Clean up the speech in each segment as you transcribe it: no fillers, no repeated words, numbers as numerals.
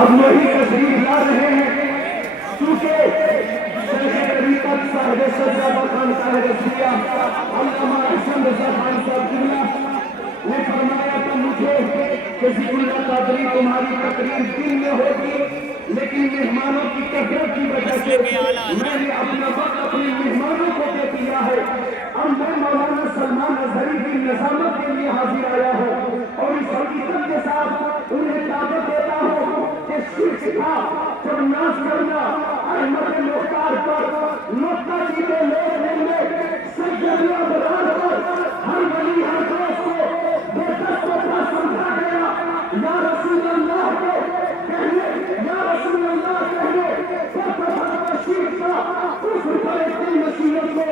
اب وہی تشریف لا رہے ہیں کیونکہ شیخ طریقت صاحب سجادہ خان صاحب رضویہ علامہ حسن رضا خان صاحب قبلہ نے فرمایا تھا مجھے کہ ذکر اللہ قادری تمہاری تقریر دن میں ہوگی لیکن مہمانوں کی کثرت کی وجہ سے میں نے اپنا وقت اپنے مہمانوں کو دے دیا ہے. اب میں مولانا سلمان اظہری کی نظامت کے لیے حاضر آیا ہوں اور اس حقیقت کے ساتھ انہیں دعوت دیتا ہوں کہ شرک کا جب ناش کرنا احمد مختار پر نقطہ چیزیں لوگ لینے سجدیاں بران پر ہر ولی ہر دوست کو بے دست و پا سمجھا گیا. یا رسول اللہ کو کہنے یا رسول اللہ کہنے شرک کا کفر پر اتنی نصیحت کو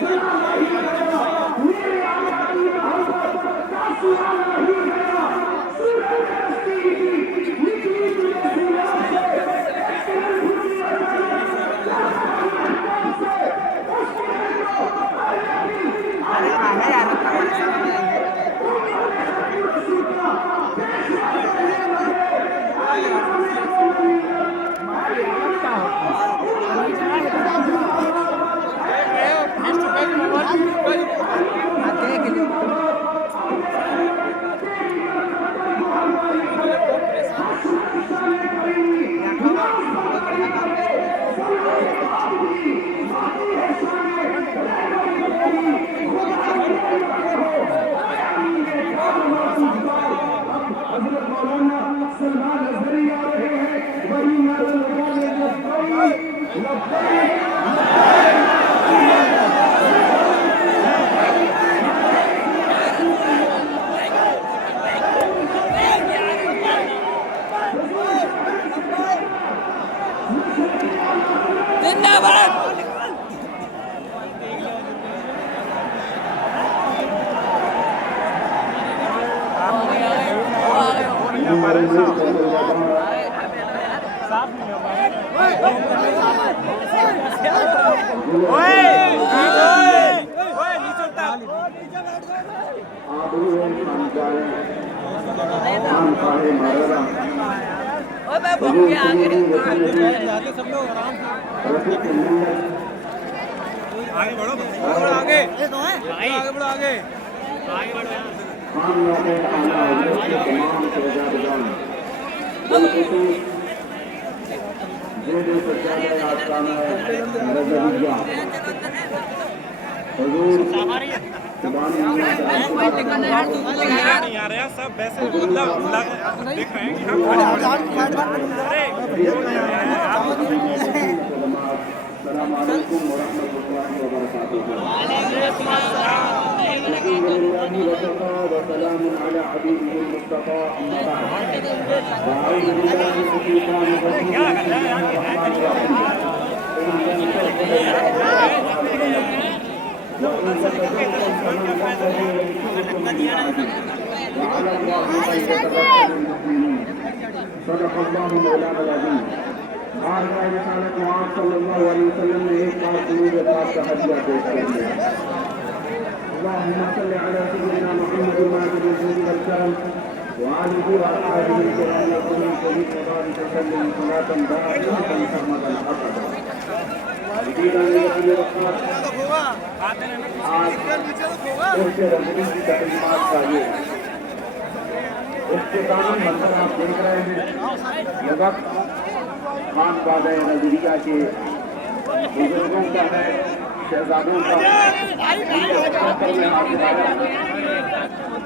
چلا نہیں گیا. میرے آقا کی محبت کا سوال نہیں گیا. سورہ ہستی کی نکلی تجھے سینا سے ایک بھولی اچانک سے اس کے السلام علیکم ورحمۃ اللہ وبرکاتہ. وسلام على حبيبه المصطفى أما بعد. أعوذ بالله من الشيطان الرجيم. صدق الله مولانا العظيم. آج کا رسالت محمد صلی اللہ علیہ وسلم نے ایک بار درود پاک کا ہدیہ پیش کر دیا. اللهم صل على سيدنا محمد الماجد الجود والكرم وآله وأصحابه الكرام وكل شريك وبارك وسلم صلاة دائمة سرمدا أبدا. آج سے رمضان کی تقریبات کا یہ اختتامی منظر آپ دیکھ رہے ہیں. یہ وقت خان بادہ نظریہ کے بزرگوں کا ہے, شہزادوں کا.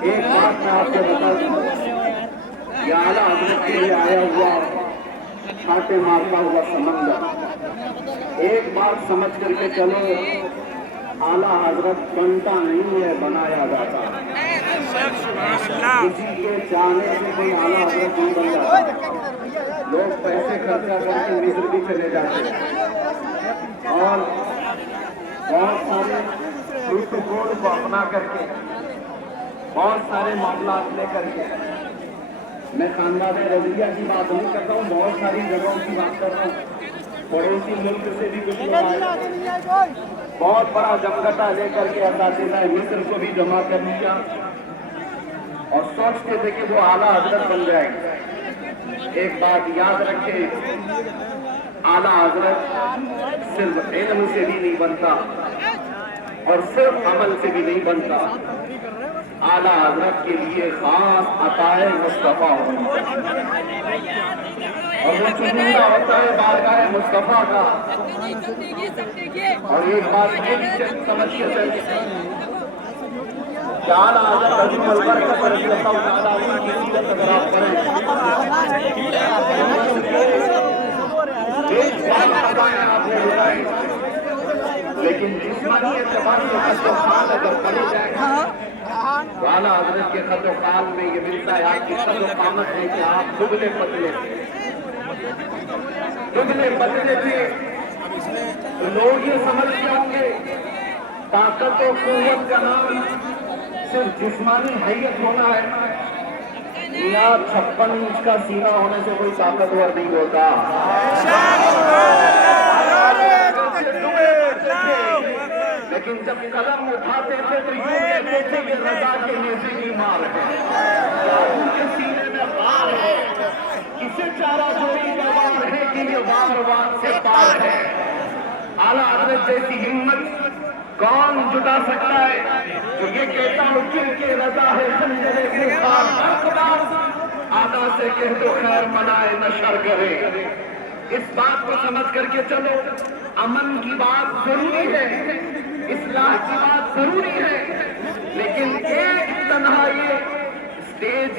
ایک بات میں آپ کو بتا دوں, یہ اعلیٰ حضرت کے لیے آیا ہوا چھاٹے مارتا ہوا سمندر. ایک بات سمجھ کر کے چلو, اعلیٰ حضرت بنتا نہیں ہے, بنایا جاتا. کسی کے چاہنے سے کوئی اعلیٰ حضرت نہیں بن جاتا. لوگ پیسے خرچہ کر کے مصر بھی چلے جاتے ہیں اور بہت سارے پروٹوکول کو اپنا کر کے, بہت سارے معاملات لے کر کے. میں خاندان رضویہ کی بات نہیں کرتا ہوں, بہت ساری جگہوں کی بات کر رہا ہوں. پڑوسی ملک سے بھی کچھ لوگ آئے, بہت بڑا جمگٹا لے کر کے اساتذہ مصر کو بھی جمع کر لیا اور سوچتے تھے کہ وہ اعلیٰ حضرت بن جائیں گے. ایک بات یاد رکھیں، اعلیٰ حضرت صرف علم سے بھی نہیں بنتا اور صرف عمل سے بھی نہیں بنتا، اعلیٰ حضرت کے لیے خاص عطائے مصطفیٰ ہونا اور وہ چنندہ ہوتا ہے بارگاہ مصطفیٰ کا۔ اور ایک بات یہ بھی سمجھ کے چلیں کہ اعلیٰ حضرت عظیم البرکت رضی اللہ تعالیٰ عنہ کی سیرت اگر آپ پڑھیں، ایک بات عطائیں آپ نے بتائیں، لیکن جسمانی اعتبار سے خط و خال اگر پڑھے جائیں تو اعلیٰ حضرت کے خط و خال میں یہ ملتا ہے آپ کی خط و قامت ہے کہ آپ دبلے پتلے تھے، تو لوگ یہ سمجھتے ہوں گے طاقت و قوت کا نام صرف جسمانی حیثیت ہونا ہے، یا 56 انچ کا سینہ ہونے سے کوئی طاقتور نہیں ہوتا۔ لیکن جب قلم اٹھاتے تھے تو یوں کہتے تھے کہ رضا کے نیزے کی مار ہے، ان کے سینے میں غار ہے، کسے چارہ جوئی کا وار ہے کہ یہ وار وار سے پار ہے۔ اعلیٰ حضرت جیسی ہمت کون جٹا سکتا ہے جو یہ کہتا ہوں کہ رضا ہے خنجر خار، آدھا سے کہہ دو خیر منائے نہ شر کرے۔ اس بات کو سمجھ کر کے چلو، امن کی بات ضروری ہے، اصلاح کی بات ضروری ہے، لیکن ایک تنہا یہ اسٹیج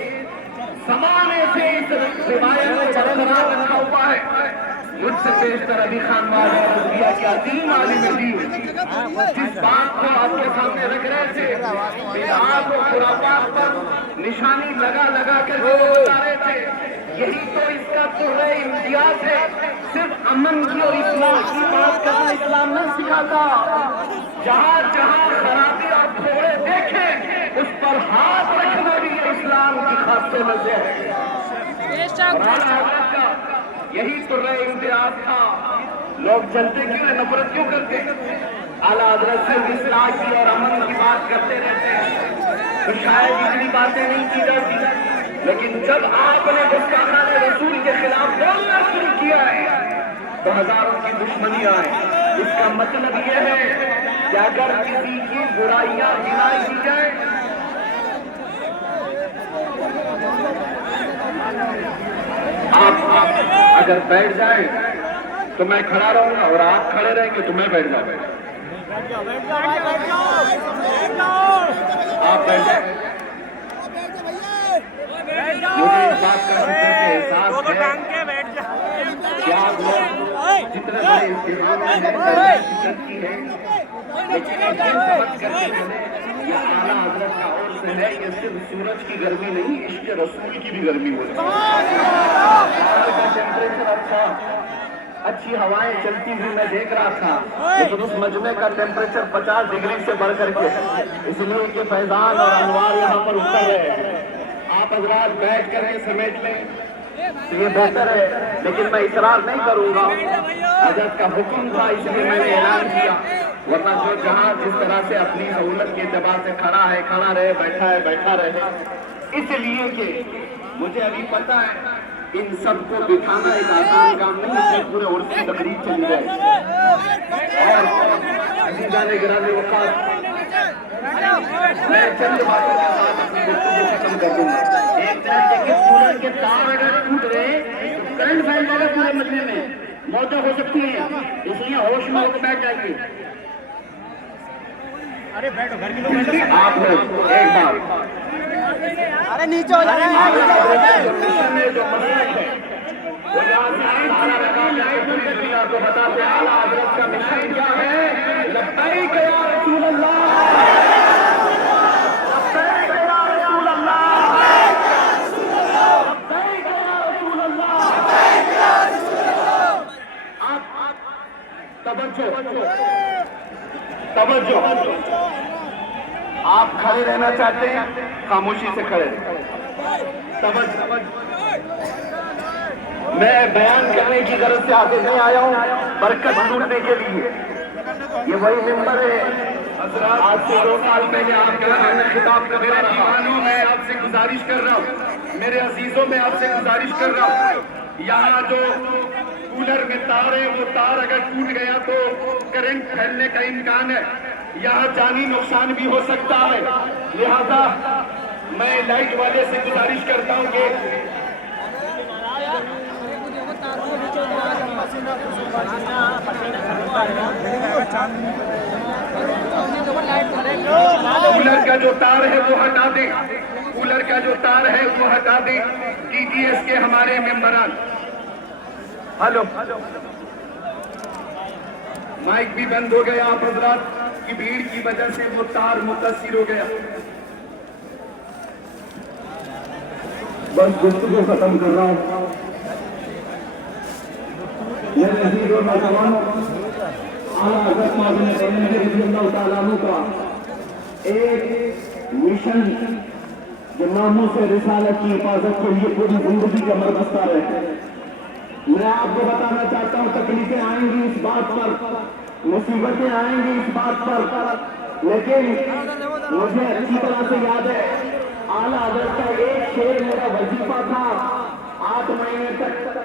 زمانے سے اس روایت کو برقرار رکھا ہوا ہے۔ مجھ سے بیشتر علی خان والا رضویہ کے عظیم عالم دین جس بات کو آپ کے سامنے رکھ رہے تھے، بدعات و خرافات پر نشانی لگا کر جو بتا رہے تھے، یہی تو اس کا تحفہ امتیاز ہے۔ صرف امن کی اور اصلاح کی بات کرنا اسلام نہیں سکھاتا، جہاں جہاں خرابی اور پھوڑے دیکھیں اس پر ہاتھ رکھنا بھی اسلام کی خاص نظر ہے۔ یہی تو امتیاز تھا، لوگ جلتے کیوں ہیں، نفرت کیوں کرتے ہیں؟ اعلیٰ حضرت صرف اصلاح کی اور امن کی بات کرتے رہتے ہیں تو شاید اتنی باتیں نہیں کی جاتی، لیکن جب آپ نے گستاخان رسول کے خلاف بولنا شروع کیا ہے تو ہزاروں کی دشمنی آئے۔ اس کا مطلب یہ ہے کہ اگر کسی کی برائیاں گنائی کی جائے آپ اگر بیٹھ جائیں تو میں کھڑا رہوں گا، اور آپ کھڑے رہیں گے تو میں بیٹھ جاؤں گا۔ آپ بیٹھ جائیں، مجھے اس بات کا احساس ہے کہ آپ لوگ جتنے بڑے استعمال میں کی ہے، لیکن ایک دن سمجھ کر کے چلیں یہ اعلیٰ حضرت کا عرص ہے، یہ صرف سورج کی گرمی نہیں، عشق رسول کی بھی گرمی ہوتی ہے۔ کا ٹیمپریچر اچھا، اچھی ہوائیں چلتی ہوئی میں دیکھ رہا تھا، لیکن اس مجمع کا ٹیمپریچر 50 ڈگری سے بڑھ کر کے، اس لیے کہ فیضان اور انوار یہاں پر اتر رہے ہیں۔ آپ حضرات بیٹھ کر کے سمیٹ لیں تو یہ بہتر ہے، لیکن میں اصرار نہیں کروں گا، حضرت کا حکم تھا اس لیے میں نے اعلان کیا، ورنہ جو جہاں جس طرح سے اپنی سہولت کے اعتبار سے کھڑا ہے کھڑا رہے، بیٹھا ہے بیٹھا رہے، اس لیے کہ مجھے ابھی پتا ہے ان سب کو بٹھانا ایک آسان کام نہیں ہے، پورے عرص کی تقریب چلی جائے۔ اور عزیزان گرامی وقار، میں چند باتوں کے ساتھ اپنی گفتگو ختم کر دوں گا۔ ایک طرف دیکھیں سورج کے تار اگر ٹوٹ رہے کرنٹ پھیل جائے گا پورے مجمع میں، موتیں ہو سکتی ہیں، اس لیے ہوش میں ہو کے بیٹھ جائیں گے۔ آپ لوگ ایک بار ارے نیچے ہو جائے جو مسلک ہے وہ یہاں سے آنا رکھا جائے، پوری دنیا کو بتاتے اعلیٰ حضرت کا مشن کیا ہے۔ لبیک یا رسول اللہ، لبیک یا رسول اللہ، لبیک یا رسول اللہ۔ آپ توجہ، آپ کھڑے رہنا چاہتے ہیں خاموشی سے کھڑے رہیں۔ توجہ، میں بیان کرنے کی غرض سے حاضر نہیں آیا ہوں، برکت ڈھونڈنے کے لیے۔ یہ وہی ممبر ہے آج سے 2 سال پہلے آپ کا خطاب کر رہا دیوانوں میں آپ سے گزارش کر رہا ہوں، میرے عزیزوں میں آپ سے گزارش کر رہا ہوں، یہاں جو کولر میں تار ہے وہ تار اگر ٹوٹ گیا تو کرنٹ پھیلنے کا امکان ہے، یہاں جانی نقصان بھی ہو سکتا ہے، لہذا میں لائٹ والے سے گزارش کرتا ہوں کہ کولر کا جو تار ہے وہ ہٹا دیں، کولر کا جو تار ہے وہ ہٹا دیں، ٹی ٹی ایس کے ہمارے ممبران۔ ہلو، مائک بھی بند ہو گیا، آپ حضرات کی بھیڑ کی وجہ سے وہ تار متاثر ہو گیا۔ بس گفتگو ختم کر رہا ہوں۔ میرے عزیز و نوجوان، اعلیٰ حضرت مولانا گنج رضی اللہ تعالیٰ عنہ کا ایک مشن جو ناموں سے رسالت کی حفاظت کے لیے پوری زندگی کا مربستہ رہے۔ میں آپ کو بتانا چاہتا ہوں، تکلیفیں آئیں گی اس بات پر، مصیبتیں آئیں گی اس بات پر، لیکن مجھے اچھی طرح سے یاد ہے اعلیٰ حضرت کا ایک شعر میرا وظیفہ تھا 8 مہینے تک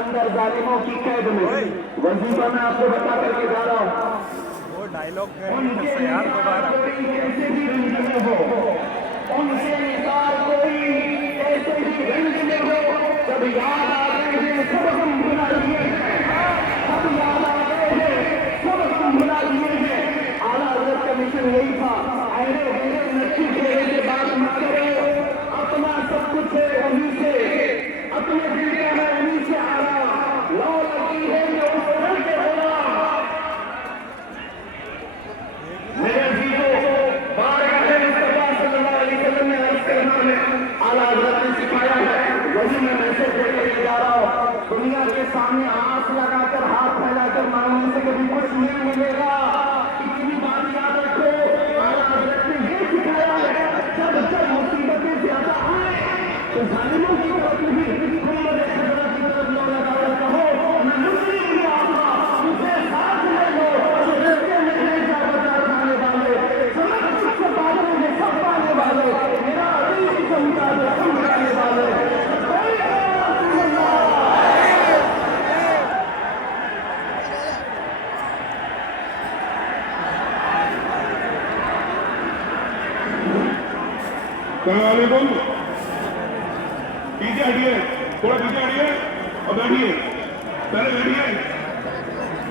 اندر ظالموں کی قید میں، وظیفہ میں آپ کو بتا کر کے جا رہا ہوں۔ وہ ڈائلاگ ان کے مثال کوئی ایسے بھی رنج میں ہو، ان سے مثال کوئی ایسے بھی رنج میں ہو، جب یاد آتے ہیں سب ہم بھلا لیے ہیں، سب یاد آتے ہیں سب ہم بھلا لیے ہیں۔ اعلیٰ حضرت کا مشن یہی تھا، ایرے غیرے نچی چہرے سے بات مت کرو، اپنا سب کچھ ہے انہیں سے، اپنے دل کا ہے انہیں سے آنا، لو لگی ہے جو اس رنگ کے ہونا۔ میرے عزیزوں، بارگاہ مصطفیٰ صلی اللہ علیہ وسلم میں عرض کرنا ہے، اعلیٰ حضرت نے سکھایا ہے، وہی میں میسج دے کے جا رہا ہوں۔ دنیا کے سامنے آس لگا کر ہاتھ پھیلا کر مانگنے سے کبھی کچھ نہیں ملے گا، اتنی بات یاد رکھو۔ اعلیٰ حضرت نے یہ سکھایا ہے، جب مصیبتیں زیادہ آئیں تو ظالموں کی طرف نہیں، حضرت کی طرف لو لگا کر کہو میں مسلم ہوں، آپ مجھے ساتھ لے لو، رستے میں نہیں جا بچا کھانے والے، سمجھ سب سے پالنے میں سب پانے والے، میرا عزیز سمجھا دے سمجھانے والے، السلام علیکم۔ پیچھے ہٹیے، تھوڑا پیچھے ہٹیے اور بیٹھیے، پہلے بیٹھیے۔